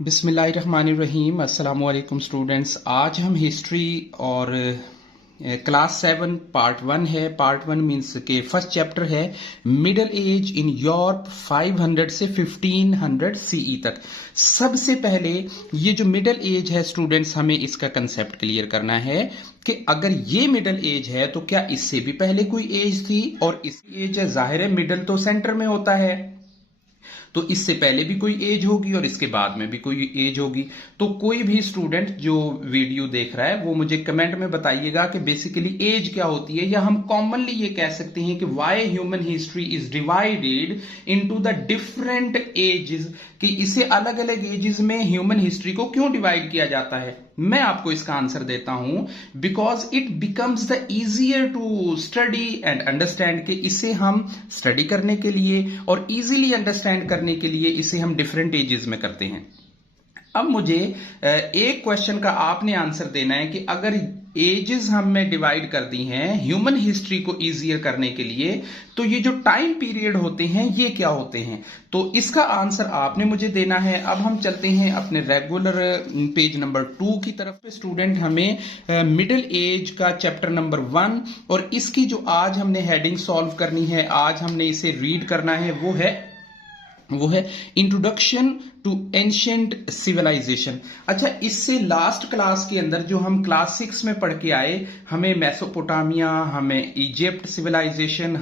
बिस्मिल्लाहिर्रहमानिर्रहीम। अस्सलाम वालेकुम स्टूडेंट्स। आज हम हिस्ट्री और क्लास 7 पार्ट 1 है। पार्ट 1 मीन्स के फर्स्ट चैप्टर है मिडल एज इन यूरोप 500 से 1500 सीई तक। सबसे पहले ये जो मिडल एज है स्टूडेंट्स, हमें इसका कंसेप्ट क्लियर करना है कि अगर ये मिडल एज है तो क्या इससे भी पहले कोई एज थी, और इस एज है, जाहिर है मिडल तो सेंटर में होता है, तो इससे पहले भी कोई एज होगी और इसके बाद में भी कोई एज होगी। तो कोई भी स्टूडेंट जो वीडियो देख रहा है वो मुझे कमेंट में बताइएगा कि बेसिकली एज क्या होती है, या हम कॉमनली ये कह सकते हैं कि why human history is divided into the different ages, कि इसे अलग अलग एजेस में ह्यूमन हिस्ट्री को क्यों डिवाइड किया जाता है। मैं आपको इसका आंसर देता हूं, because it becomes the easier to study and understand, कि इसे हम स्टडी करने के लिए और इजीली अंडरस्टैंड करने के लिए इसे हम डिफरेंट एजेस में करते हैं। अब मुझे एक क्वेश्चन का आपने आंसर देना है कि अगर एजेस हमने डिवाइड कर दी हैं ह्यूमन हिस्ट्री को इजियर करने के लिए, तो ये जो टाइम पीरियड होते हैं ये क्या होते हैं। तो इसका आंसर आपने मुझे देना है। अब हम चलते हैं अपने रेगुलर पेज नंबर 2 की तरफ। स्टूडेंट हमें मिडिल एज का चैप्टर नंबर 1 और इसकी जो आज हमने हेडिंग सॉल्व करनी है, आज हमने इसे रीड करना है, वो है इंट्रोडक्शन टू एंशिएंट सिविलाइजेशन। अच्छा, इससे लास्ट क्लास के अंदर जो हम क्लास 6 में पढ़ के आए, हमें मेसोपोटामिया, हमें इजिप्ट सिविलाइजेशन,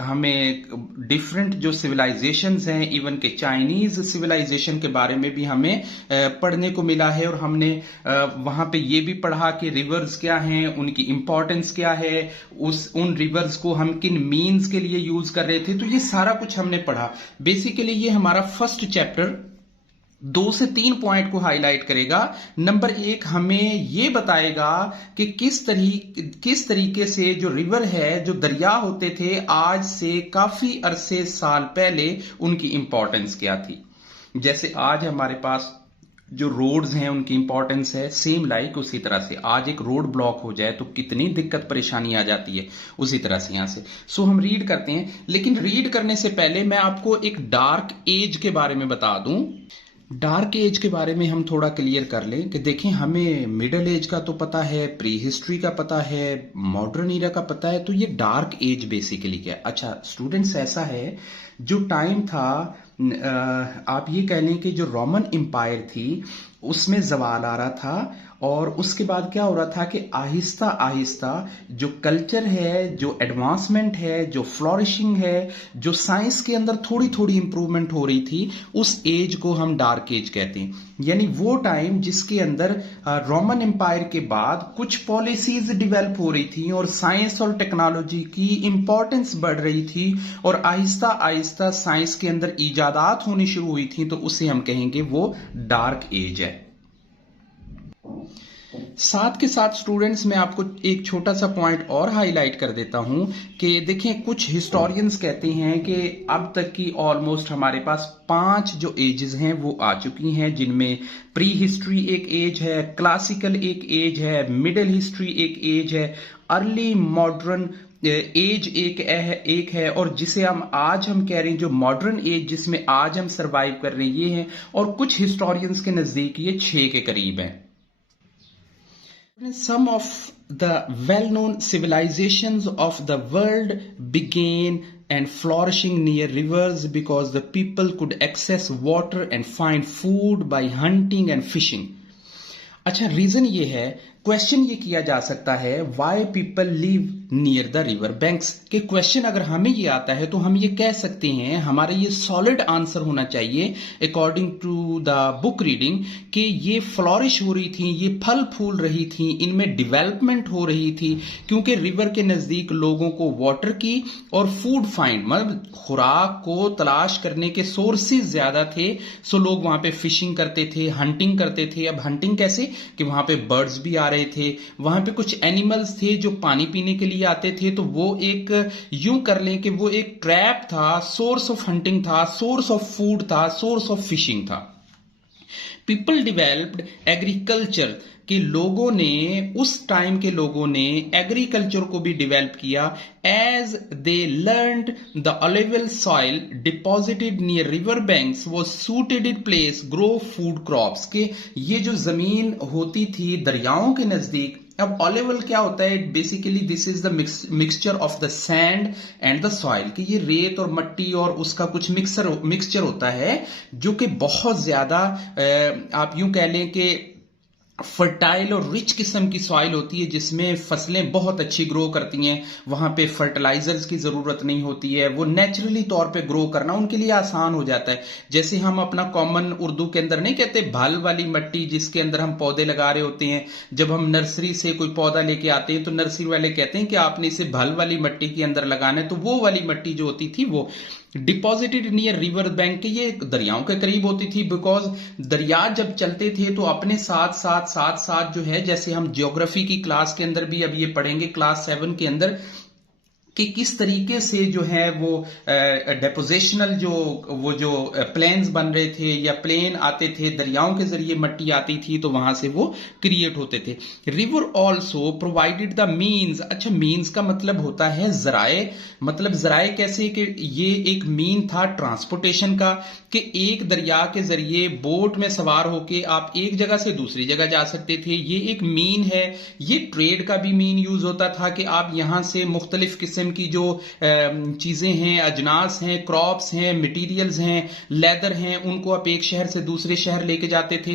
हमें डिफरेंट जो सिविलाइजेशंस हैं, इवन के चाइनीज सिविलाइजेशन के बारे में भी हमें पढ़ने को मिला है। और हमने वहां पे ये भी पढ़ा कि रिवर्स क्या हैं, उनकी इंपॉर्टेंस क्या है, उन रिवर्स को हम किन मीन्स के लिए यूज कर रहे थे, तो ये सारा कुछ हमने पढ़ा। बेसिकली ये हमारा फर्स्ट चैप्टर 2 से 3 पॉइंट को हाईलाइट करेगा। नंबर 1 हमें यह बताएगा कि किस तरीके से जो रिवर है, जो दरिया होते थे, आज से काफी अरसे साल पहले उनकी इंपॉर्टेंस क्या थी। जैसे आज हमारे पास जो रोड्स हैं उनकी इंपॉर्टेंस है, सेम लाइक उसी तरह से आज एक रोड ब्लॉक हो जाए तो कितनी दिक्कत परेशानी आ जाती है, उसी तरह से यहां से। सो हम रीड करते हैं, लेकिन रीड करने से पहले मैं आपको एक डार्क एज के बारे में बता दूं। डार्क एज के बारे में हम थोड़ा क्लियर कर लें कि देखें, हमें मिडिल एज का तो पता है, प्री हिस्ट्री का पता है, मॉडर्न ईरा का पता है, तो ये डार्क एज बेसिकली क्या है। अच्छा स्टूडेंट्स, ऐसा है जो टाइम था, आप ये कह लें कि जो रोमन एम्पायर थी उसमें जवाल आ रहा था, और उसके बाद क्या हो रहा था कि आहिस्ता आहिस्ता जो कल्चर है, जो एडवांसमेंट है, जो फ्लोरिशिंग है, जो साइंस के अंदर थोड़ी थोड़ी इंप्रूवमेंट हो रही थी, उस एज को हम डार्क एज कहते हैं। यानी वो टाइम जिसके अंदर रोमन एम्पायर के बाद कुछ पॉलिसीज डेवलप हो रही थी और साइंस और टेक्नोलॉजी की इंपॉर्टेंस बढ़ रही थी, और आहिस्ता आहिस्ता साइंस के अंदर इजादात होनी शुरू हुई थी, तो उसे हम कहेंगे वो डार्क एज है। साथ के साथ स्टूडेंट्स, मैं आपको एक छोटा सा पॉइंट और हाईलाइट कर देता हूं कि देखें, कुछ हिस्टोरियंस कहते हैं कि अब तक की ऑलमोस्ट हमारे पास 5 जो एजेस हैं वो आ चुकी हैं, जिनमें प्री हिस्ट्री एक एज है, क्लासिकल एक एज है, मिडिल हिस्ट्री एक एज है, अर्ली मॉडर्न एज एक है, और जिसे हम कह रहे हैं जो मॉडर्न एज, जिसमें आज हम सरवाइव कर रहे हैं, ये है। और कुछ हिस्टोरियंस के नजदीक ये 6 के करीब है। Some of the well-known civilizations of the world began and flourishing near rivers because the people could access water and find food by hunting and fishing. अच्छा, रीजन ये है, क्वेश्चन ये किया जा सकता है, why people live near the river banks, के question अगर हमें ये आता है तो हम ये कह सकते हैं, हमारा ये सॉलिड आंसर होना चाहिए according to the book reading, कि ये फ्लॉरिश हो रही थी, ये फल फूल रही थी, इनमें डेवलपमेंट हो रही थी, क्योंकि रिवर के नजदीक लोगों को वाटर की और फूड फाइंड, मतलब खुराक को तलाश करने के सोर्सेज ज्यादा थे। सो लोग वहां पे फिशिंग करते थे, हंटिंग करते थे। अब हंटिंग कैसे कि वहां पे बर्ड्स भी आ रहे थे, वहां पे कुछ एनिमल्स थे जो पानी पीने के लिए आते थे, तो वो एक, यूं कर लें कि वो एक ट्रैप था, सोर्स ऑफ हंटिंग था, सोर्स ऑफ फूड था, सोर्स ऑफ फिशिंग था। पीपल डिवेल्प्ड एग्रीकल्चर, कि लोगों ने, उस टाइम के लोगों ने एग्रीकल्चर को भी डेवलप किया as they learned the alluvial soil deposited near river banks वो suited place grow food crops के ये जो जमीन होती थी दरियाओं के नजदीक। अब ऑलिवल क्या होता है? Basically this is the mixture of the sand and the soil, कि ये रेत और मट्टी और उसका कुछ मिक्सचर होता है जो कि बहुत ज्यादा आप यूं कह लें कि फर्टाइल और रिच किस्म की सॉइल होती है जिसमें फसलें बहुत अच्छी ग्रो करती हैं। वहां पे फर्टिलाइजर्स की जरूरत नहीं होती है, वो नेचुरली तौर पे ग्रो करना उनके लिए आसान हो जाता है। जैसे हम अपना कॉमन उर्दू के अंदर नहीं कहते भल वाली मट्टी जिसके अंदर हम पौधे लगा रहे होते हैं, जब हम नर्सरी से कोई पौधा लेके आते हैं तो नर्सरी वाले कहते हैं कि आपने इसे भल वाली मट्टी के अंदर लगाना है, तो वो वाली मट्टी जो होती थी वो डिपॉजिटेड नियर रिवर बैंक के ये दरियाओं के करीब होती थी। बिकॉज दरिया जब चलते थे तो अपने साथ साथ जो है, जैसे हम ज्योग्राफी की क्लास के अंदर भी अब ये पढ़ेंगे क्लास 7 के अंदर, कि किस तरीके से जो है वो डेपोजिशनल जो प्लेन्स बन रहे थे या प्लेन आते थे, दरियाओं के जरिए मट्टी आती थी तो वहां से वो क्रिएट होते थे। River also provided the means. अच्छा, मीन्स का मतलब होता है जराए। मतलब जराए कैसे? कि ये एक मीन था ट्रांसपोर्टेशन का, कि एक दरिया के जरिए बोट में सवार होके आप एक जगह से दूसरी जगह जा सकते थे, ये एक मीन है। ये ट्रेड का भी मीन यूज होता था कि आप यहां से मुख्तलिफ किस्म की जो चीजें हैं, अजनास हैं, क्रॉप्स हैं, मटेरियल्स हैं, लेदर हैं, उनको आप एक शहर से दूसरे शहर लेके जाते थे।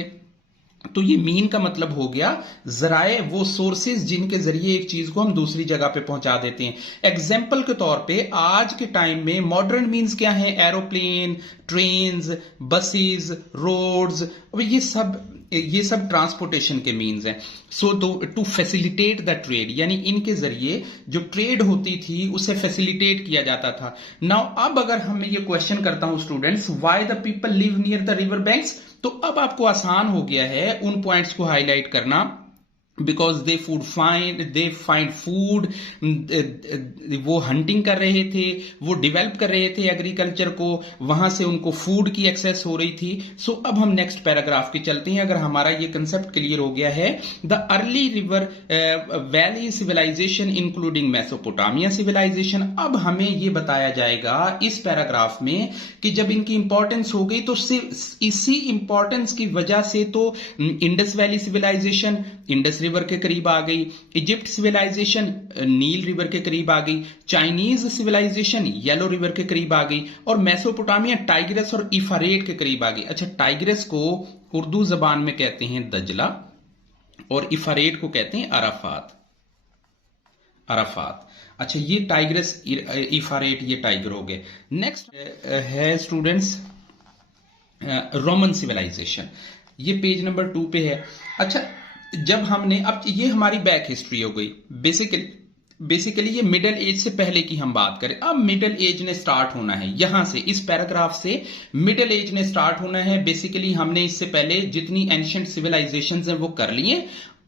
तो ये मीन का मतलब हो गया जराए, वो सोर्सेज जिनके जरिए एक चीज को हम दूसरी जगह पे पहुंचा देते हैं। एग्जाम्पल के तौर पे आज के टाइम में मॉडर्न मीन्स क्या है? एरोप्लेन, ट्रेन्स, बसेस, रोड्स, ये सब ट्रांसपोर्टेशन के मीन्स हैं। सो टू फैसिलिटेट द ट्रेड, यानी इनके जरिए जो ट्रेड होती थी उसे फैसिलिटेट किया जाता था। नाउ अब अगर हम ये क्वेश्चन करता हूं students, why the people live near the river banks, तो अब आपको आसान हो गया है उन पॉइंट्स को हाईलाइट करना। बिकॉज दे फाइंड फूड, वो हंटिंग कर रहे थे, वो डेवलप कर रहे थे एग्रीकल्चर को, वहां से उनको फूड की एक्सेस हो रही थी। सो अब हम नेक्स्ट पैराग्राफ के चलते हैं। अगर हमारा ये कंसेप्ट क्लियर हो गया है, the early river valley civilization including Mesopotamia civilization. अब हमें ये बताया जाएगा इस पैराग्राफ में कि जब इनकी इंपॉर्टेंस हो गई तो इसी इंपॉर्टेंस की वजह से तो Indus valley civilization Indus river के करीब आ गई, इजिप्ट सिविलाइजेशन नील रिवर के करीब आ गई, चाइनीज सिविलाइजेशन येलो रिवर के करीब आ गई, और मेसोपोटामिया टाइग्रस और इफारेट के करीब आ गई। अच्छा, टाइग्रस को उर्दू जबान में कहते हैं दजला और इफारेट को कहते हैं अराफात। अच्छा, ये टाइग्रस इफारेट ये टाइगर हो गए। नेक्स्ट है स्टूडेंट्स रोमन सिविलाइजेशन, ये पेज नंबर 2 पे है। अच्छा, जब हमने, अब ये हमारी बैक हिस्ट्री हो गई। बेसिकली ये मिडिल एज से पहले की हम बात करें। अब मिडिल एज ने स्टार्ट होना है, यहां से इस पैराग्राफ से मिडिल एज ने स्टार्ट होना है। बेसिकली हमने इससे पहले जितनी एंशिएंट सिविलाइजेशंस हैं वो कर लिए।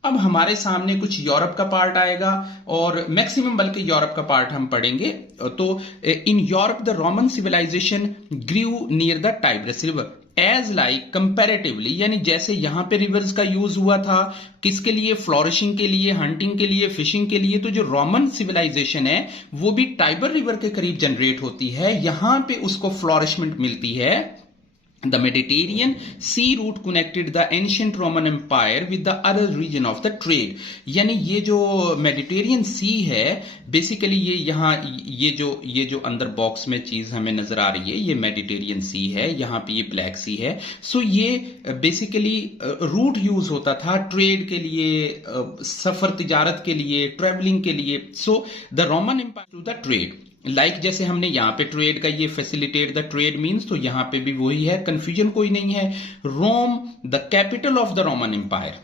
अब हमारे सामने कुछ यूरोप का पार्ट आएगा और मैक्सिमम बल्कि यूरोप का पार्ट हम पढ़ेंगे। तो in Europe the Roman civilization grew near the Tigris river as like comparatively, यानी जैसे यहां पे रिवर्स का यूज हुआ था किसके लिए? फ्लोरिशिंग के लिए, हंटिंग के लिए, फिशिंग के लिए। तो जो रोमन सिविलाइजेशन है वो भी टाइबर रिवर के करीब जनरेट होती है, यहां पे उसको फ्लोरिशमेंट मिलती है। The Mediterranean sea route connected the ancient Roman Empire with the other region of the trade। यानी ये जो मेडिटेरियन सी है, बेसिकली ये यहाँ ये जो अंदर बॉक्स में चीज हमें नजर आ रही है, ये मेडिटेरियन सी है, यहाँ पे ये ब्लैक सी है। सो ये बेसिकली रूट यूज होता था ट्रेड के लिए, सफर तिजारत के लिए, ट्रेवलिंग के लिए। So the Roman empire to the trade, like जैसे हमने यहां पे ट्रेड का ये फैसिलिटेट द ट्रेड मीन्स, तो यहां पे भी वही है, कंफ्यूजन कोई नहीं है। Rome the capital of the Roman empire,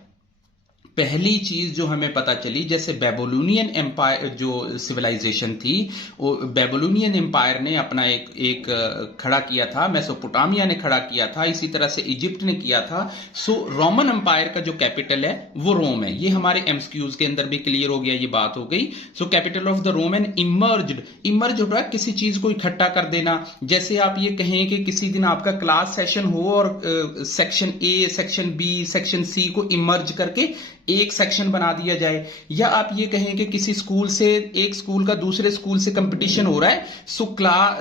पहली चीज जो हमें पता चली, जैसे बेबीलोनियन एम्पायर जो सिविलाइजेशन थी, वो बेबीलोनियन एम्पायर ने अपना एक खड़ा किया था, मेसोपोटामिया ने खड़ा किया था, इसी तरह से इजिप्ट ने किया था। सो रोमन एम्पायर का जो कैपिटल है वो रोम है। ये हमारे एमसीक्यूज के अंदर भी क्लियर हो गया, ये बात हो गई। So capital of the Roman emerge होता है किसी चीज को इकट्ठा कर देना। जैसे आप ये कहें कि किसी दिन आपका क्लास सेशन हो और section A, section B, section C को इमर्ज करके एक सेक्शन बना दिया जाए, या आप ये कहें कि किसी स्कूल से, एक स्कूल का दूसरे स्कूल से कंपटीशन हो रहा है, सो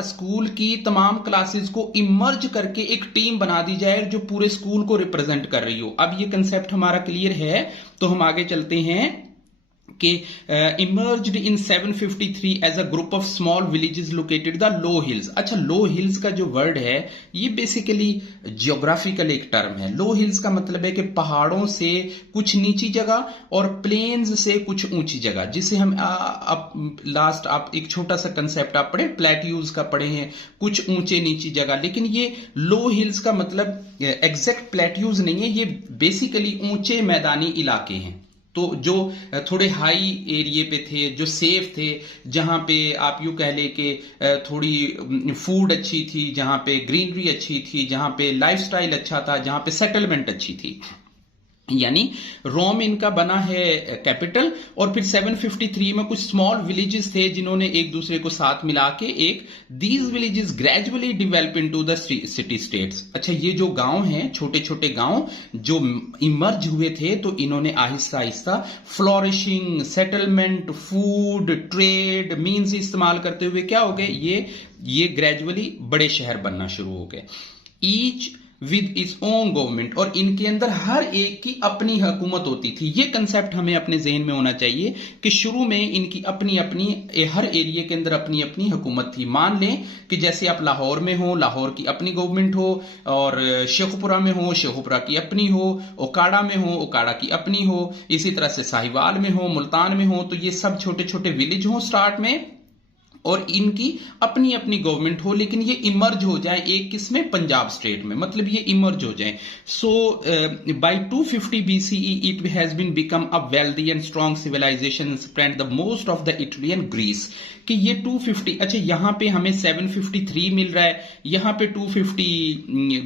स्कूल की तमाम क्लासेस को इमर्ज करके एक टीम बना दी जाए जो पूरे स्कूल को रिप्रेजेंट कर रही हो। अब ये कंसेप्ट हमारा क्लियर है, तो हम आगे चलते हैं कि emerged in 753 as a group of small villages located the low hills. अच्छा, लो हिल्स का जो वर्ड है ये बेसिकली जियोग्राफिकल एक टर्म है। लो हिल्स का मतलब है कि पहाड़ों से कुछ नीची जगह और प्लेन्स से कुछ ऊंची जगह, जिसे हम लास्ट आप एक छोटा सा कंसेप्ट आप पढ़े, प्लेट्यूज का पढ़े हैं, कुछ ऊंचे नीची जगह। लेकिन ये लो हिल्स का मतलब एग्जैक्ट प्लेट्यूज नहीं है, ये बेसिकली ऊंचे मैदानी इलाके हैं। तो जो थोड़े हाई एरिया पे थे, जो सेफ थे, जहां पे आप यूं कह ले कि थोड़ी फूड अच्छी थी, जहां पे ग्रीनरी अच्छी थी, जहां पे लाइफस्टाइल अच्छा था, जहां पे सेटलमेंट अच्छी थी, यानी रोम इनका बना है कैपिटल। और फिर 753 में कुछ स्मॉल विलेजेस थे जिन्होंने एक दूसरे को साथ मिला के एक these villages gradually develop into the city states. अच्छा, ये जो गांव हैं, छोटे छोटे गांव जो इमर्ज हुए थे, तो इन्होंने Aahista Aahista flourishing, settlement, food, trade, means इस्तेमाल करते हुए क्या हो गए, ये ग्रेजुअली बड़े शहर बनना शुरू हो गए। Each with its own government, और इनके अंदर हर एक की अपनी हुकूमत होती थी। ये कंसेप्ट हमें अपने जहन में होना चाहिए कि शुरू में इनकी अपनी अपनी, हर एरिया के अंदर अपनी अपनी हुकूमत थी। मान लें कि जैसे आप लाहौर में हो, लाहौर की अपनी गवर्नमेंट हो, और शेखुपुरा में हो, शेखुपुरा की अपनी हो, ओकाड़ा में हो, ओकाड़ा की अपनी हो, इसी तरह से साहिवाल में हो, मुल्तान में हो, तो ये सब छोटे छोटे विलेज हो स्टार्ट में, और इनकी अपनी अपनी गवर्नमेंट हो, लेकिन ये इमर्ज हो जाए एक किसमें, पंजाब स्टेट में, मतलब ये इमर्ज हो जाए। So by 250 BCE it has been become a wealthy and strong civilisation spread the most of the Italy and Greece. कि ये 250, अच्छा यहां पे हमें 753 मिल रहा है, यहां पे 250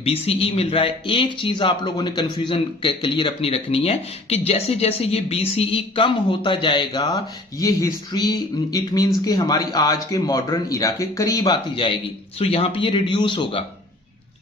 BCE मिल रहा है। एक चीज आप लोगों ने कंफ्यूजन क्लियर अपनी रखनी है कि जैसे जैसे ये BCE कम होता जाएगा, ये हिस्ट्री इट मींस कि हमारी आज के मॉडर्न इरा के करीब आती जाएगी। सो यहां पे ये रिड्यूस होगा।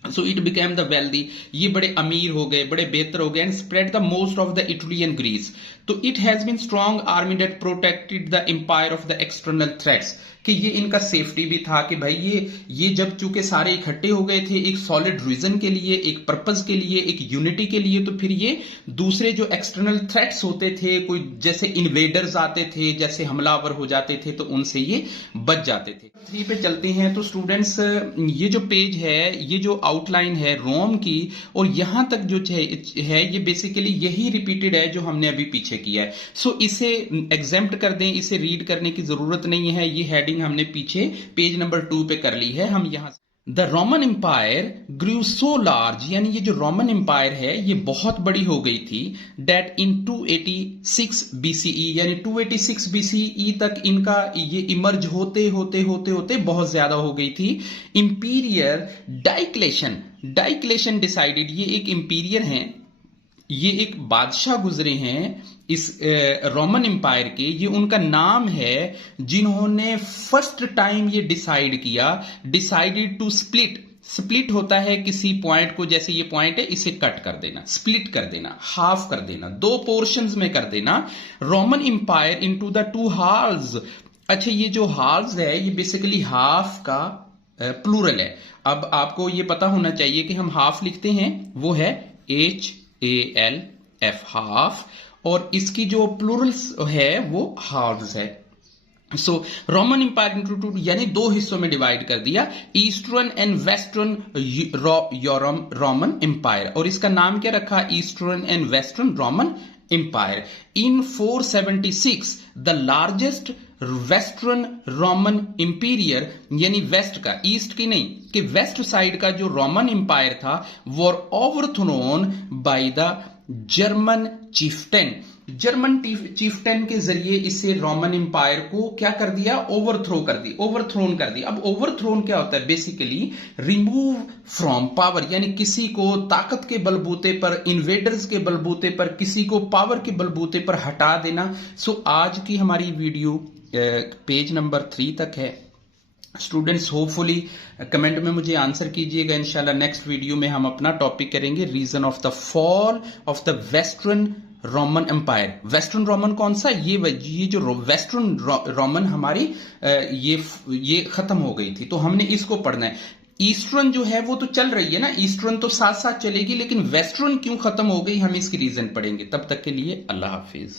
So it became the wealthy, ये बड़े अमीर हो गए, बड़े बेहतर हो गए, and spread the most of the Italy and Greece. तो it has been strong army that protected the empire of the external threats. कि ये इनका सेफ्टी भी था कि भाई ये जब चूंकि सारे इकट्ठे हो गए थे एक सॉलिड रीजन के लिए, एक पर्पस के लिए, एक यूनिटी के लिए, तो फिर ये दूसरे जो एक्सटर्नल थ्रेट्स होते थे, कोई जैसे इन्वेडर्स आते थे, जैसे हमलावर हो जाते थे, तो उनसे ये बच जाते थे। 3 पे चलते हैं। तो स्टूडेंट्स, ये जो पेज है, ये जो आउटलाइन है रोम की, और यहां तक जो है ये बेसिकली यही रिपीटेड है जो हमने अभी पीछे किया है। सो इसे एग्जेम्प्ट कर दें, इसे रीड करने की जरूरत नहीं है। ये हेडिंग हमने पीछे पेज नंबर 2 पे कर ली है। हम यहां the Roman empire grew so large, यानी ये जो रोमन एम्पायर है ये बहुत बड़ी हो गई थी, डेट इन 286 BCE, यानी 286 BCE तक इनका ये इमर्ज होते होते होते होते बहुत ज्यादा हो गई थी। इंपीरियर डाइक्लेशन डिसाइडेड, ये एक इंपीरियर हैं, ये एक बादशाह गुजरे हैं इस रोमन एम्पायर के, ये उनका नाम है जिन्होंने फर्स्ट टाइम ये डिसाइडेड टू स्प्लिट होता है किसी पॉइंट को, जैसे ये पॉइंट है इसे कट कर देना, स्प्लिट कर देना, हाफ कर देना, 2 पोर्शंस में कर देना। Roman empire into the 2 halves. अच्छा, ये जो हाल्स है ये बेसिकली हाफ का प्लूरल है। अब आपको ये पता होना चाहिए कि हम हाफ लिखते हैं वो है HALF, हाफ, और इसकी जो प्लूरल्स है वो हाल्स है। सो रोमन एम्पायर इंटू 2, यानी 2 हिस्सों में डिवाइड कर दिया, eastern and western Roman empire, और इसका नाम क्या रखा, eastern and western Roman empire. In 476 the largest western Roman emperor, यानी वेस्ट का, ईस्ट की नहीं, कि वेस्ट साइड का जो रोमन एम्पायर था वो overthrown by the German chieftain. German chieftain के जरिए इसे रोमन एम्पायर को क्या कर दिया, ओवरथ्रोन कर दिया। अब ओवरथ्रोन क्या होता है, बेसिकली रिमूव फ्रॉम पावर, यानी किसी को ताकत के बलबूते पर, इन्वेडर्स के बलबूते पर, किसी को पावर के बलबूते पर हटा देना। सो आज की हमारी वीडियो पेज नंबर 3 तक है। स्टूडेंट्स होपफुली कमेंट में मुझे आंसर कीजिएगा। इंशाल्लाह नेक्स्ट वीडियो में हम अपना टॉपिक करेंगे reason of the fall of the western Roman empire. Western Roman कौन सा? ये जो वेस्टर्न रोमन हमारी ये खत्म हो गई थी, तो हमने इसको पढ़ना है। ईस्टर्न जो है वो तो चल रही है ना, ईस्टर्न तो साथ साथ चलेगी, लेकिन वेस्टर्न क्यों खत्म हो गई हम इसकी रीजन पढ़ेंगे। तब तक के लिए अल्लाह हाफिज।